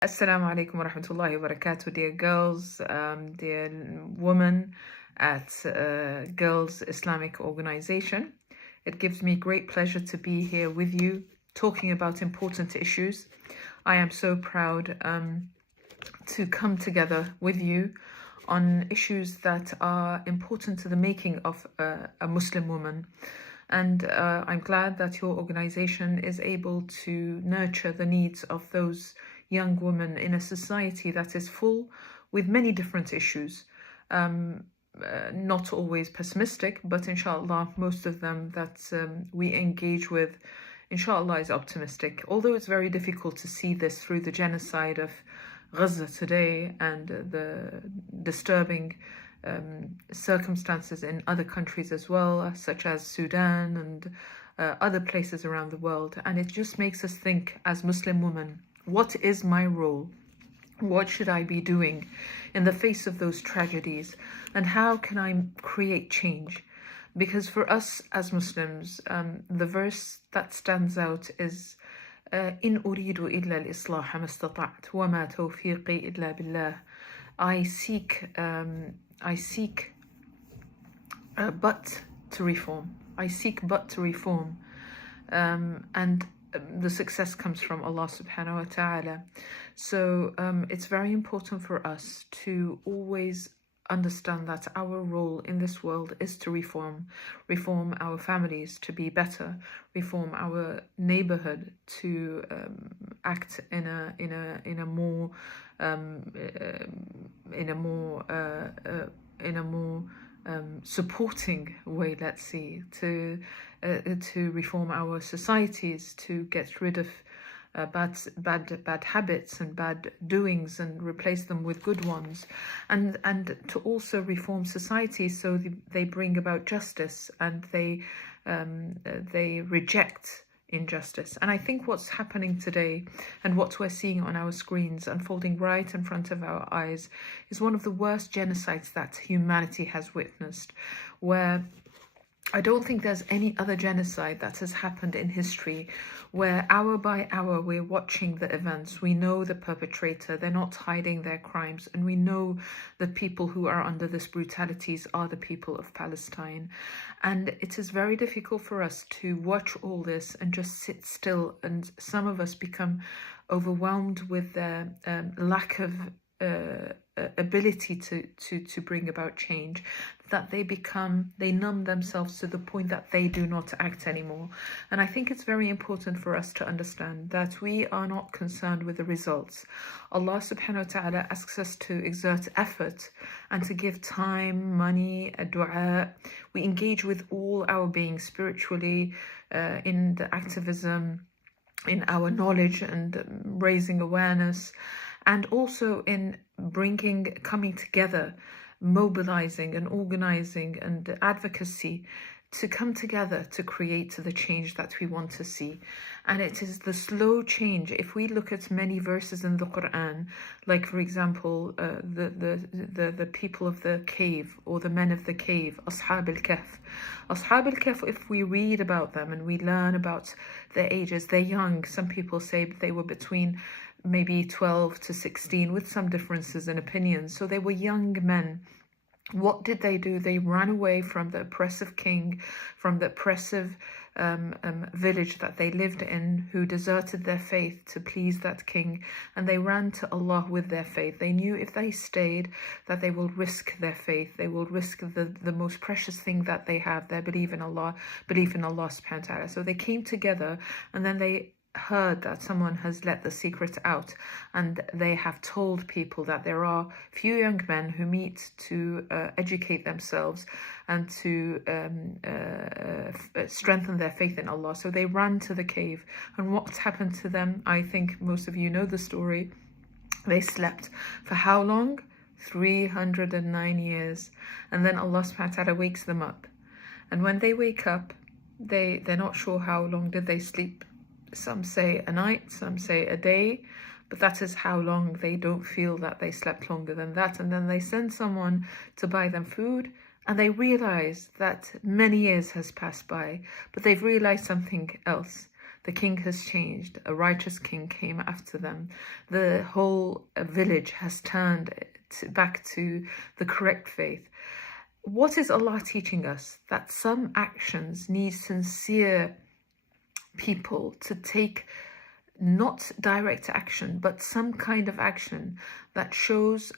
Assalamu alaikum wa rahmatullahi wa barakatuh, dear girls, dear women at Girls Islamic Organization. It gives me great pleasure to be here with you talking about important issues. I am so proud to come together with you on issues that are important to the making of a Muslim woman. And I'm glad that your organization is able to nurture the needs of those young women in a society that is full with many different issues. Not always pessimistic, but inshallah, most of them that we engage with, inshallah, is optimistic. Although it's very difficult to see this through the genocide of Gaza today and the disturbing circumstances in other countries as well, such as Sudan and other places around the world. And it just makes us think, as Muslim women, what is my role? What should I be doing in the face of those tragedies? And how can I create change? Because for us as Muslims, the verse that stands out is إن أريد إلا الإصلاح ما استطعت وما توفيقي إلا بالله. I seek but to reform. I seek but to reform. And the success comes from Allah subhanahu wa ta'ala. So it's very important for us to always understand that our role in this world is to reform our families to be better, reform our neighborhood to act in a more supporting way, let's see, to reform our societies, to get rid of bad habits and bad doings and replace them with good ones, and to also reform societies so they bring about justice and they reject injustice. And I think what's happening today and what we're seeing on our screens unfolding right in front of our eyes is one of the worst genocides that humanity has witnessed, where I don't think there's any other genocide that has happened in history where hour by hour we're watching the events. We know the perpetrator, they're not hiding their crimes, and we know the people who are under this brutalities are the people of Palestine. And it is very difficult for us to watch all this and just sit still, and some of us become overwhelmed with the lack of ability to bring about change, that they numb themselves to the point that they do not act anymore. And I think it's very important for us to understand that we are not concerned with the results. Allah subhanahu wa ta'ala asks us to exert effort and to give time, money, a dua. We engage with all our being spiritually, in the activism, in our knowledge and raising awareness, and also in coming together, mobilizing and organizing and advocacy to come together to create the change that we want to see. And it is the slow change. If we look at many verses in the Quran, like for example, the people of the cave or the men of the cave, Ashab al-Kahf. Ashab al-Kahf, if we read about them and we learn about their ages, they're young. Some people say they were between maybe 12 to 16 with some differences in opinions. So they were young men. What did they do? They ran away from the oppressive king, from the oppressive village that they lived in, who deserted their faith to please that king, and they ran to Allah with their faith. They knew if they stayed that they will risk their faith, they will risk the most precious thing that they have, their belief in Allah subhanahu wa ta'ala. So they came together, and then they heard that someone has let the secret out, and they have told people that there are few young men who meet to educate themselves and to strengthen their faith in Allah. So they ran to the cave, and what's happened to them? I think most of you know the story. They slept for how long? 309 years. And then Allah subhanahu wa ta'ala wakes them up, and when they wake up, they're not sure how long did they sleep. Some say a night, some say a day, but that is how long. They don't feel that they slept longer than that. And then they send someone to buy them food, and they realize that many years has passed by, but they've realized something else. the king has changed. A righteous king came after them. The whole village has turned back to the correct faith. What is Allah teaching us? That some actions need sincere people to take, not direct action, but some kind of action that shows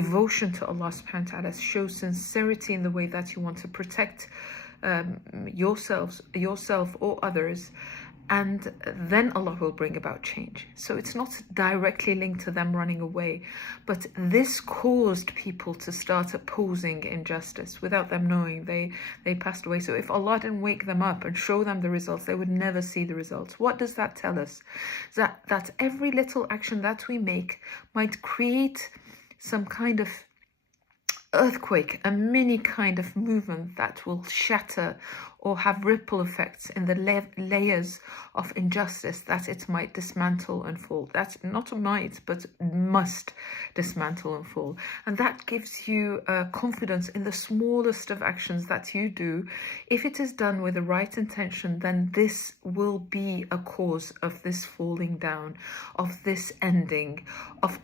devotion to Allah subhanahu wa ta'ala, shows sincerity in the way that you want to protect yourself or others, and then Allah will bring about change. So it's not directly linked to them running away, but this caused people to start opposing injustice without them knowing. They passed away. So if Allah didn't wake them up and show them the results, they would never see the results. What does that tell us? That every little action that we make might create some kind of earthquake, a mini kind of movement that will shatter or have ripple effects in the layers of injustice, that it might dismantle and fall. That's not might, but must dismantle and fall. And that gives you confidence in the smallest of actions that you do. If it is done with the right intention, then this will be a cause of this falling down, of this ending, of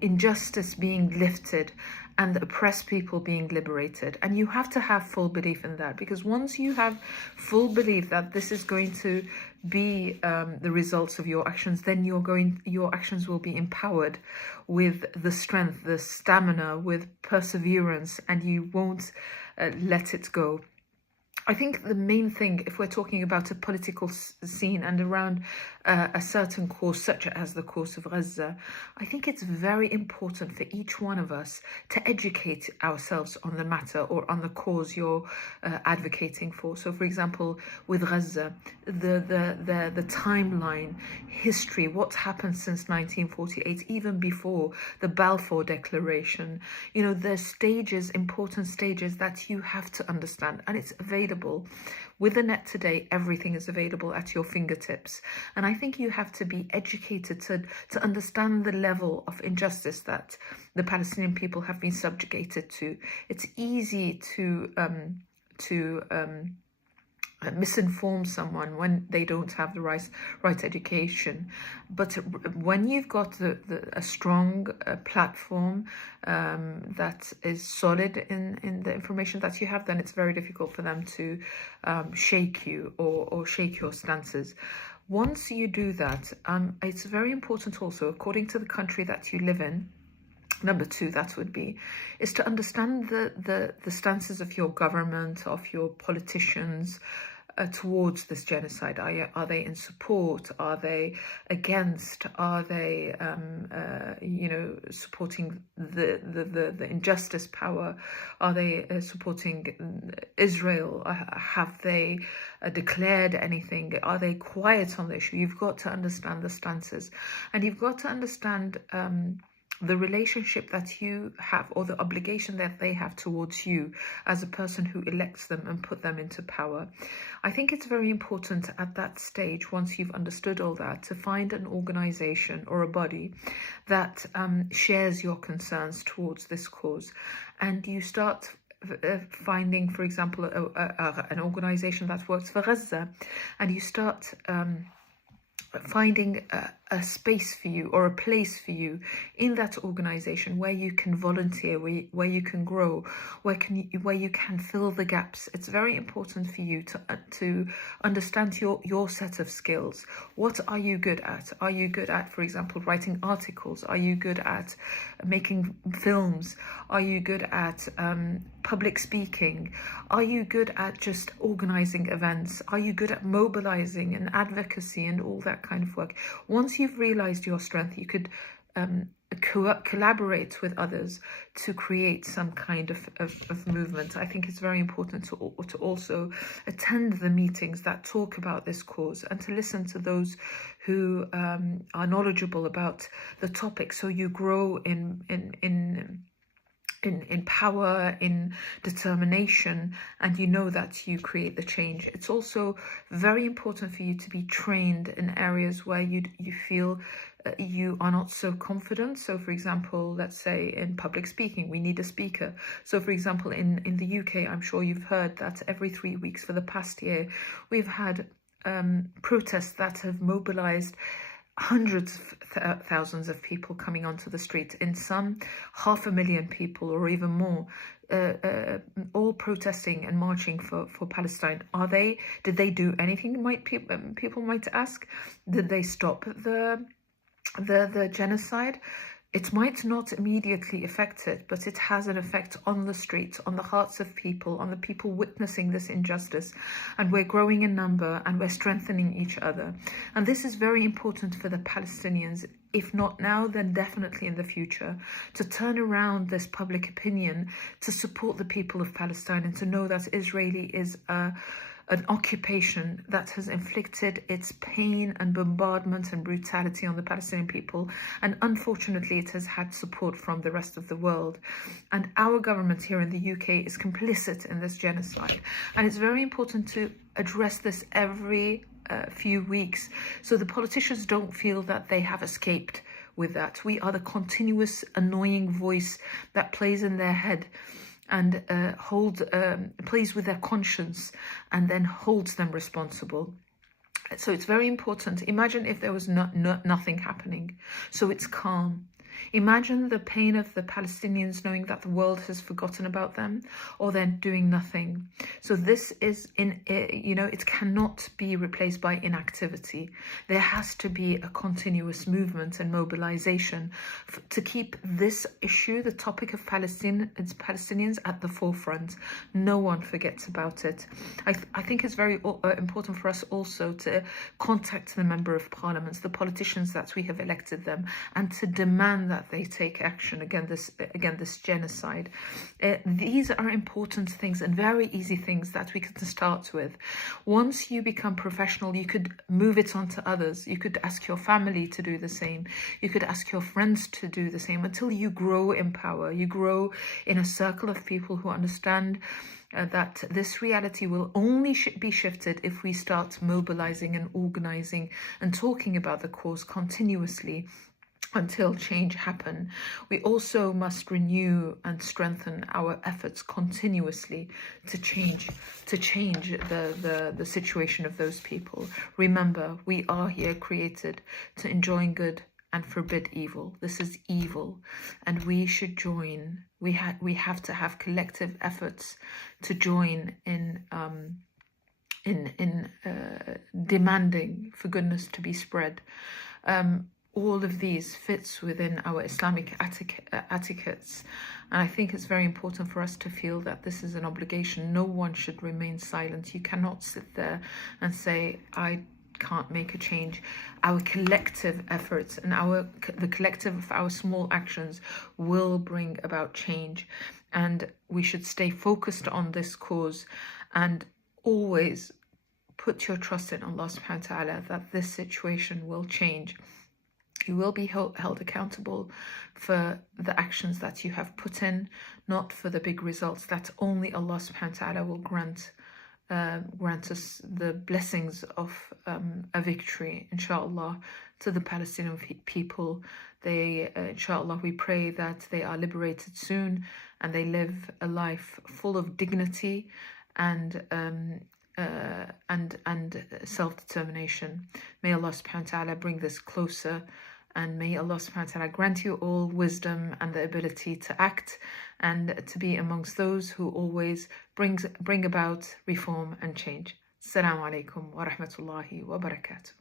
injustice being lifted and the oppressed people being liberated. And you have to have full belief in that, because once you have full belief that this is going to be the results of your actions, then your actions will be empowered with the strength, the stamina, with perseverance, and you won't let it go. I think the main thing, if we're talking about a political scene and around a certain cause, such as the cause of Gaza, I think it's very important for each one of us to educate ourselves on the matter or on the cause you're advocating for. So, for example, with Gaza, the timeline, history, what's happened since 1948, even before the Balfour Declaration, you know, the stages, important stages that you have to understand, and it's available. With the net today, everything is available at your fingertips. And I think you have to be educated to understand the level of injustice that the Palestinian people have been subjugated to. It's easy to misinform someone when they don't have the right education, but when you've got a strong platform that is solid in the information that you have, then it's very difficult for them to shake you or shake your stances. Once you do that, it's very important also, according to the country that you live in. Number two, that would be, is to understand the stances of your government, of your politicians towards this genocide. Are they in support? Are they against? Are they, supporting the injustice power? Are they supporting Israel? Have they declared anything? Are they quiet on the issue? You've got to understand the stances, and you've got to understand the relationship that you have, or the obligation that they have towards you as a person who elects them and put them into power. I think it's very important at that stage, once you've understood all that, to find an organization or a body that shares your concerns towards this cause. And you start finding, for example, an organization that works for Gaza, and you start finding a space for you or a place for you in that organization where you can volunteer, where you can grow, where you can fill the gaps. It's very important for you to understand your set of skills. What are you good at? Are you good at, for example, writing articles? Are you good at making films? Are you good at public speaking? Are you good at just organizing events? Are you good at mobilizing and advocacy and all that kind of work? Once you've realized your strength, you could collaborate with others to create some kind of movement. I think it's very important to also attend the meetings that talk about this cause and to listen to those who are knowledgeable about the topic, so you grow in in power, in determination, and you know that you create the change. It's also very important for you to be trained in areas where you feel you are not so confident. So for example, let's say in public speaking, we need a speaker. So for example, in the UK, I'm sure you've heard that every 3 weeks for the past year, we've had protests that have mobilized hundreds of thousands of people coming onto the street, in some 500,000 people or even more, all protesting and marching for Palestine. Did they do anything? People might ask. Did they stop the genocide? It might not immediately affect it, but it has an effect on the street, on the hearts of people, on the people witnessing this injustice. And we're growing in number and we're strengthening each other. And this is very important for the Palestinians, if not now, then definitely in the future, to turn around this public opinion, to support the people of Palestine, and to know that Israeli is an occupation that has inflicted its pain and bombardment and brutality on the Palestinian people. And unfortunately, it has had support from the rest of the world. And our government here in the UK is complicit in this genocide. And it's very important to address this every few weeks, so the politicians don't feel that they have escaped with that. We are the continuous annoying voice that plays in their head and plays with their conscience and then holds them responsible. So it's very important. Imagine if there was nothing happening. So it's calm. Imagine the pain of the Palestinians knowing that the world has forgotten about them, or they're doing nothing. So this is, it cannot be replaced by inactivity. There has to be a continuous movement and mobilization to keep this issue, the topic of Palestinians, at the forefront. No one forgets about it. I think it's very important for us also to contact the Member of Parliaments, the politicians that we have elected them, and to demand that they take action against this genocide. These are important things and very easy things that we can start with. Once you become professional, you could move it on to others. You could ask your family to do the same. You could ask your friends to do the same, until you grow in power. You grow in a circle of people who understand that this reality will only be shifted if we start mobilizing and organizing and talking about the cause continuously until change happen. We also must renew and strengthen our efforts continuously to change the situation of those people. Remember, we are here created to enjoy good and forbid evil. This is evil, and we should join. We have to have collective efforts to join in demanding for goodness to be spread. All of these fits within our Islamic etiquettes, and I think it's very important for us to feel that this is an obligation. No one should remain silent. You cannot sit there and say, I can't make a change. Our collective efforts and the collective of our small actions will bring about change, and we should stay focused on this cause and always put your trust in Allah subhanahu wa ta'ala that this situation will change. You will be held accountable for the actions that you have put in, not for the big results that only Allah subhanahu wa ta'ala will grant us the blessings of a victory, inshallah, to the Palestinian people. They, inshallah, we pray that they are liberated soon and they live a life full of dignity and self-determination. May Allah subhanahu wa ta'ala bring this closer, and may Allah subhanahu wa ta'ala grant you all wisdom and the ability to act and to be amongst those who always bring about reform and change. Assalamu alaikum wa rahmatullahi wa barakatuh.